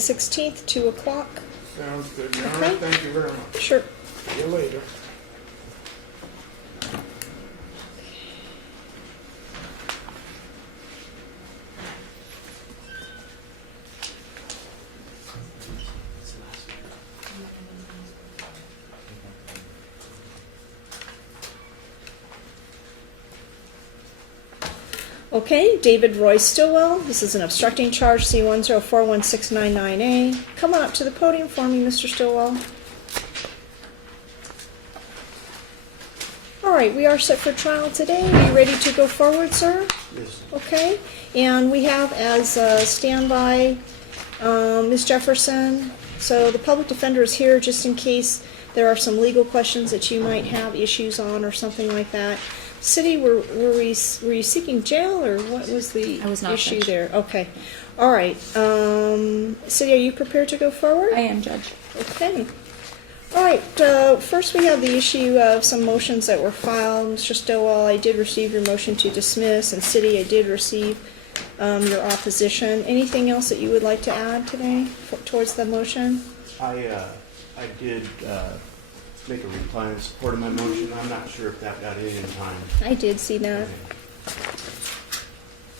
16th, 2 o'clock. Sounds good, Your Honor. Okay. Thank you very much. Sure. See you later. Okay, David Roy Stillwell. This is an obstructing charge, C10416998. Come on up to the podium for me, Mr. Stillwell. All right, we are set for trial today. Are you ready to go forward, sir? Yes. Okay, and we have as standby Ms. Jefferson. So the public defender is here just in case there are some legal questions that you might have issues on or something like that. City, were you seeking jail, or what was the I was not, issue Judge. there? Okay, all right. City, are you prepared to go forward? I am, Judge. Okay. All right, first we have the issue of some motions that were filed. Mr. Stillwell, I did receive your motion to dismiss, and City, I did receive your opposition. Anything else that you would like to add today towards the motion? I did make a reply in support of my motion. I'm not sure if that got in time. I did see that.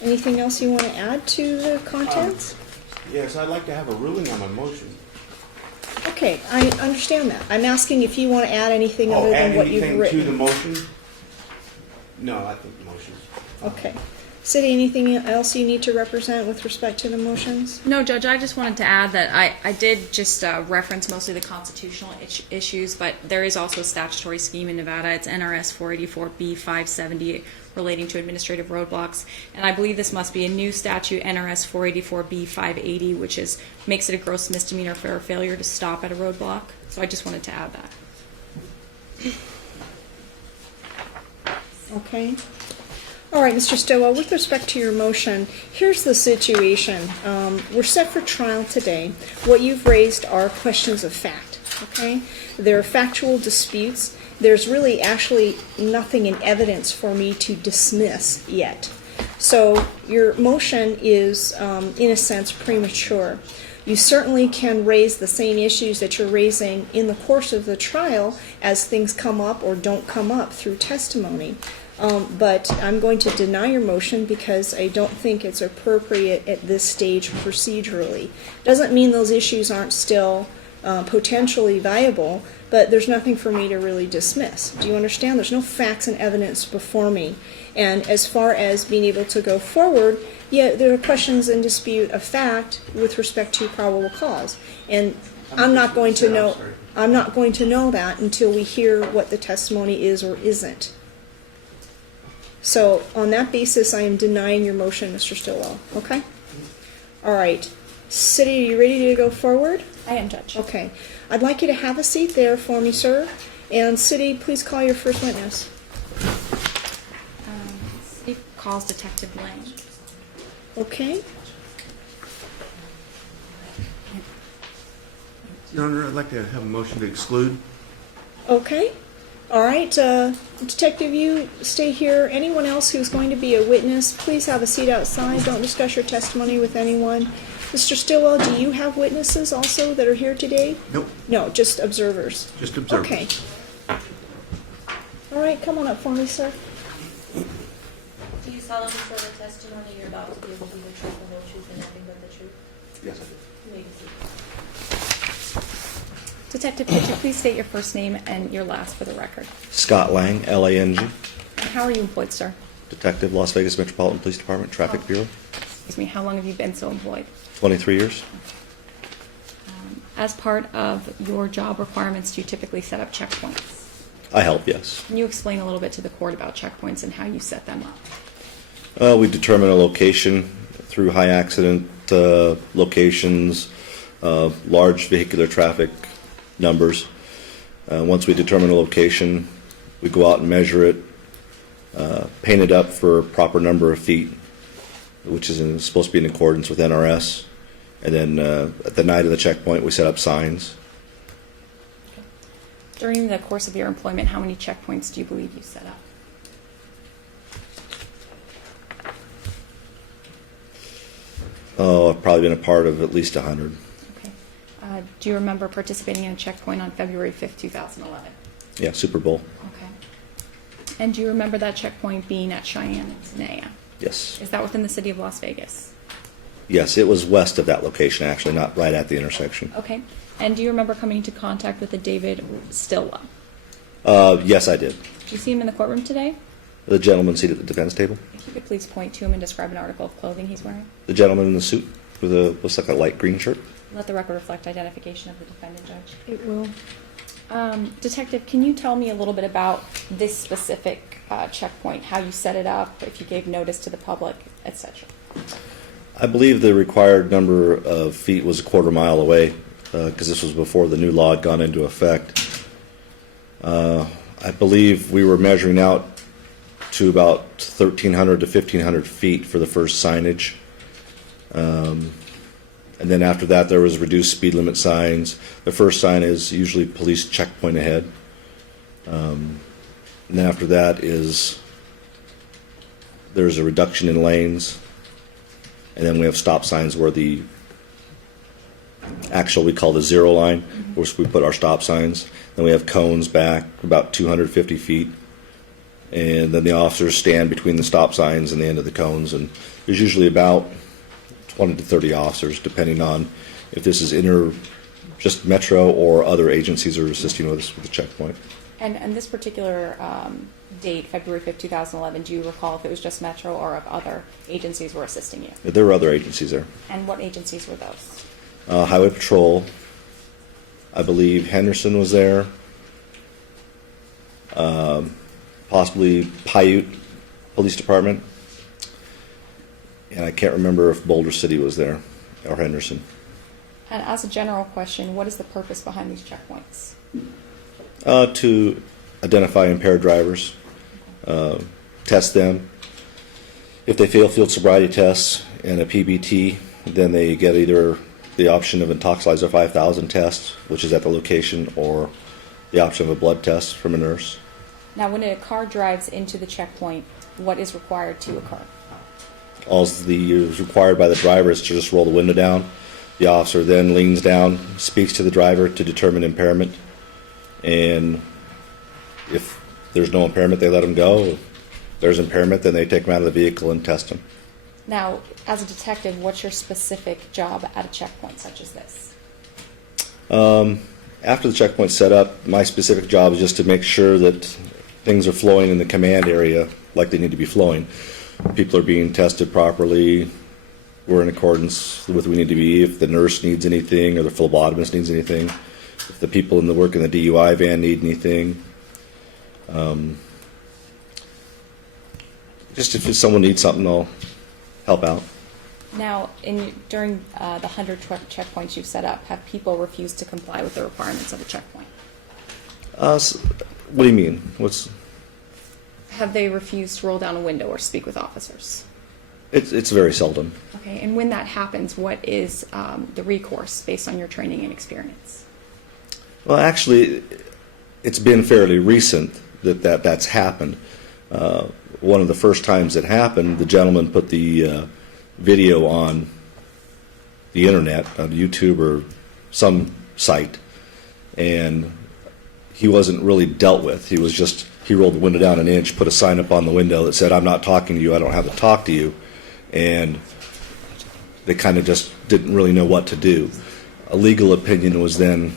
Anything else you want to add to the contents? Yes, I'd like to have a ruling on my motion. Okay, I understand that. I'm asking if you want to add anything other add than what you've anything written. to the motion? No, I think the motion's... Okay. City, anything else you need to represent with respect to the motions? No, Judge, I just wanted to add that I did just reference mostly the constitutional issues, but there is also a statutory scheme in Nevada. It's NRS 484B-570 relating to administrative roadblocks. And I believe this must be a new statute, NRS 484B-580, which makes it a gross misdemeanor for failure to stop at a roadblock. So I just wanted to add that. Okay. All right, Mr. Stillwell, with respect to your motion, here's the situation. We're set for trial today. What you've raised are questions of fact, okay? There are factual disputes. There's really actually nothing in evidence for me to dismiss yet. So your motion is, in a sense, premature. You certainly can raise the same issues that you're raising in the course of the trial as things come up or don't come up through testimony. But I'm going to deny your motion because I don't think it's appropriate at this stage procedurally. Doesn't mean those issues aren't still potentially viable, but there's nothing for me to really dismiss. Do you understand? There's no facts and evidence before me. And as far as being able to go forward, yeah, there are questions in dispute of fact with respect to probable cause. And I'm not going to know that until we hear what the testimony is or isn't. So on that basis, I am denying your motion, Mr. Stillwell. Okay? All right. City, are you ready to go forward? I am, Judge. Okay. I'd like you to have a seat there for me, sir. And City, please call your first witness. City calls Detective Lang. Okay. Your Honor, I'd like to have a motion to exclude. Okay. All right. Detective, you stay here. Anyone else who's going to be a witness, please have a seat outside. Don't discuss your testimony with anyone. Mr. Stillwell, do you have witnesses also that are here today? Nope. No, just observers. Just observers. Okay. All right, come on up for me, sir. Do you solemnly swear the testimony you're about to give will be the truth, the whole truth, and nothing but the truth? Yes, I do. You may be seated. Detective, could you please state your first name and your last for the record? Scott Lang, Lang, And how are you employed, sir? Detective, Las Vegas Metropolitan Police Department, Traffic Bureau, Excuse me, how long have you been so employed? 23 years. As part of your job requirements, do you typically set up checkpoints? I help, yes. Can you explain a little bit to the court about checkpoints and how you set them up? We determine a location through high accident locations, large vehicular traffic numbers. Once we determine a location, we go out and measure it, paint it up for a proper number of feet, which is supposed to be in accordance with NRS. And then at the night of the checkpoint, we set up signs. During the course of your employment, how many checkpoints do you believe you set up? Oh, I've probably been a part of at least 100. Do you remember participating in a checkpoint on February 5th, 2011? Yeah, Super Bowl. Okay. And do you remember that checkpoint being at Cheyenne and Tenaya? Yes. Is that within the city of Las Vegas? Yes, it was west of that location, actually, not right at the intersection. Okay. And do you remember coming into contact with a David Stilwell? Yes, I did. Do you see him in the courtroom today? The gentleman seated at the defense table. If you could please point to him and describe an article of clothing he's wearing. The gentleman in the suit with a looks like a light green shirt. Let the record reflect identification of the defendant, Judge. It will. Detective, can you tell me a little bit about this specific checkpoint, how you set it up, if you gave notice to the public, etc.? I believe the required number of feet was a quarter mile away because this was before the new law had gone into effect. I believe we were measuring out to about 1,300 to 1,500 feet for the first signage. And then after that, there was reduced speed limit signs. The first sign is usually police checkpoint ahead. And then after that there's a reduction in lanes. And then we have stop signs where the actual, we call the zero line, where we put our stop signs. Then we have cones back about 250 feet. And then the officers stand between the stop signs and the end of the cones. And there's usually about 20 to 30 officers, depending on if this is just Metro or other agencies are assisting with us with the checkpoint. And this particular date, February 5th, 2011, do you recall if it was just Metro or if other agencies were assisting you? There were other agencies there. And what agencies were those? Highway Patrol, I believe Henderson was there, possibly Paiute Police Department, and I can't remember if Boulder City was there or Henderson. And as a general question, what is the purpose behind these checkpoints? To identify impaired drivers, test them. If they fail field sobriety tests and a PBT, then they get either the option of an Intoxilizer 5000 test, which is at the location, or the option of a blood test from a nurse. Now, when a car drives into the checkpoint, what is required to occur? All is required by the driver is to just roll the window down. The officer then leans down, speaks to the driver to determine impairment, and if there's no impairment, they let him go. If there's impairment, then they take him out of the vehicle and test him. Now, as a detective, what's your specific job at a checkpoint such as this? After the checkpoint's set up, my specific job is just to make sure that things are flowing in the command area like they need to be flowing. People are being tested properly. We're in accordance with what we need to be. If the nurse needs anything or the phlebotomist needs anything, if the people in the work in the DUI van need anything, just if someone needs something, I'll help out. Now, during the 100 checkpoints you've set up, have people refused to comply with the requirements of a checkpoint? What do you mean? Have they refused to roll down a window or speak with officers? It's very seldom. Okay, and when that happens, what is the recourse based on your training and experience? Well, actually, it's been fairly recent that's happened. One of the first times it happened, the gentleman put the video on the internet, on YouTube or some site, and he wasn't really dealt with. He rolled the window down an inch, put a sign up on the window that said, "I'm not talking to you, I don't have to talk to you," and they kind of just didn't really know what to do. A legal opinion was then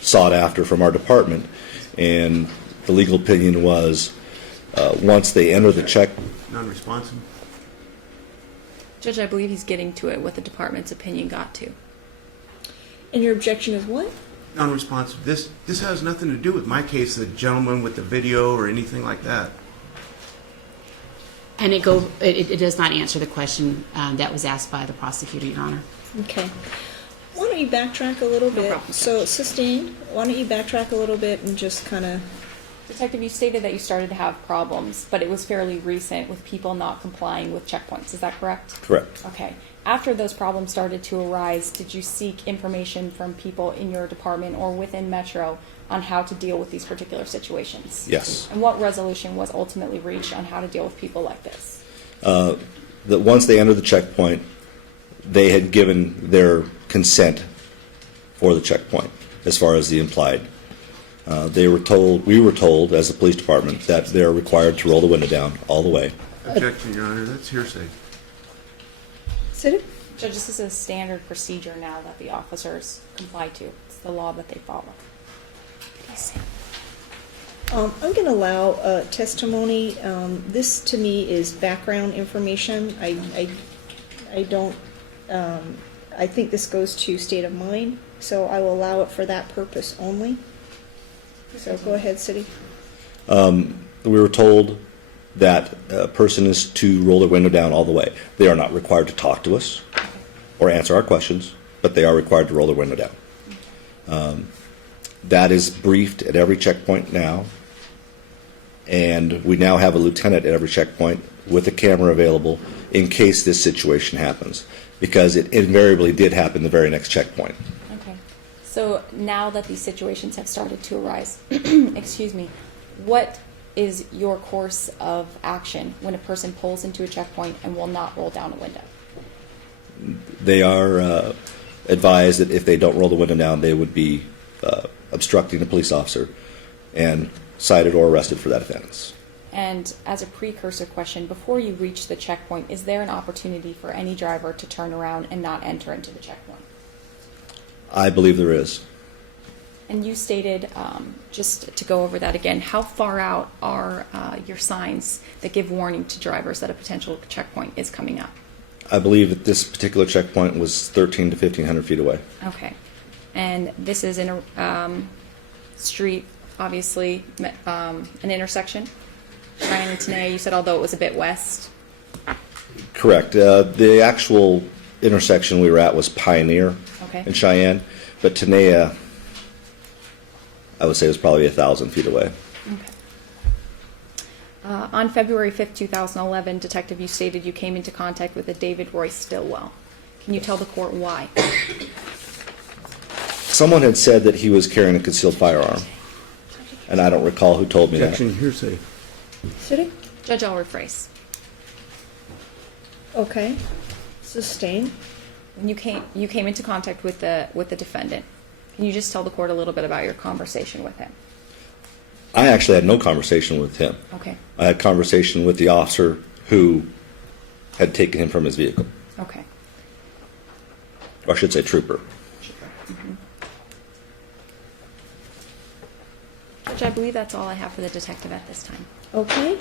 sought after from our department, and the legal opinion was once they enter the check. Non-responsive. Judge, I believe he's getting to it what the department's opinion got to. And your objection is what? Non-responsive. This has nothing to do with my case, the gentleman with the video or anything like that. And it does not answer the question that was asked by the prosecutor, Your Honor. Okay. Why don't you backtrack a little bit? problem, So, Sustained, why don't you backtrack a little bit and just kind of... Detective, you stated that you started to have problems, but it was fairly recent with people not complying with checkpoints. Is that correct? Correct. Okay. After those problems started to arise, did you seek information from people in your department or within Metro on how to deal with these particular situations? Yes. And what resolution was ultimately reached on how to deal with people like this? That once they entered the checkpoint, they had given their consent for the checkpoint, as far as the implied. We were told, as the police department, that they're required to roll the window down all the way. Objection, Your Honor, that's hearsay. Sitting? Judge, this is a standard procedure now that the officers comply to. It's the law that they follow. I'm going to allow testimony. This, to me, is background information. I don't, I think this goes to state of mind, so I will allow it for that purpose only. So go ahead, City. We were told that a person is to roll their window down all the way. They are not required to talk to us or answer our questions, but they are required to roll their window down. That is briefed at every checkpoint now, and we now have a lieutenant at every checkpoint with a camera available in case this situation happens, because it invariably did happen the very next checkpoint. Okay. So now that these situations have started to arise, excuse me, what is your course of action when a person pulls into a checkpoint and will not roll down a window? They are advised that if they don't roll the window down, they would be obstructing a police officer and cited or arrested for that offense. And as a precursor question, before you reach the checkpoint, is there an opportunity for any driver to turn around and not enter into the checkpoint? I believe there is. And you stated, just to go over that again, how far out are your signs that give warning to drivers that a potential checkpoint is coming up? I believe that this particular checkpoint was 1,300 to 1,500 feet away. Okay. And this is in a street, obviously, an intersection. Cheyenne and Tenaya, you said, although it was a bit west. Correct. The actual intersection we were at was Pioneer Okay. in Cheyenne, but Tenaya, I would say, was probably 1,000 feet away. Okay. On February 5th, 2011, Detective, you stated you came into contact with a David Roy Stillwell. Can you tell the court why? Someone had said that he was carrying a concealed firearm, and I don't recall who told me that. Objection, hearsay. Sitting? Judge, I'll rephrase. Okay. Sustain. When you came into contact with the defendant. Can you just tell the court a little bit about your conversation with him? I actually had no conversation with him. Okay. I had conversation with the officer who had taken him from his vehicle. Okay. Or I should say trooper. Judge, I believe that's all I have for the detective at this time. Okay.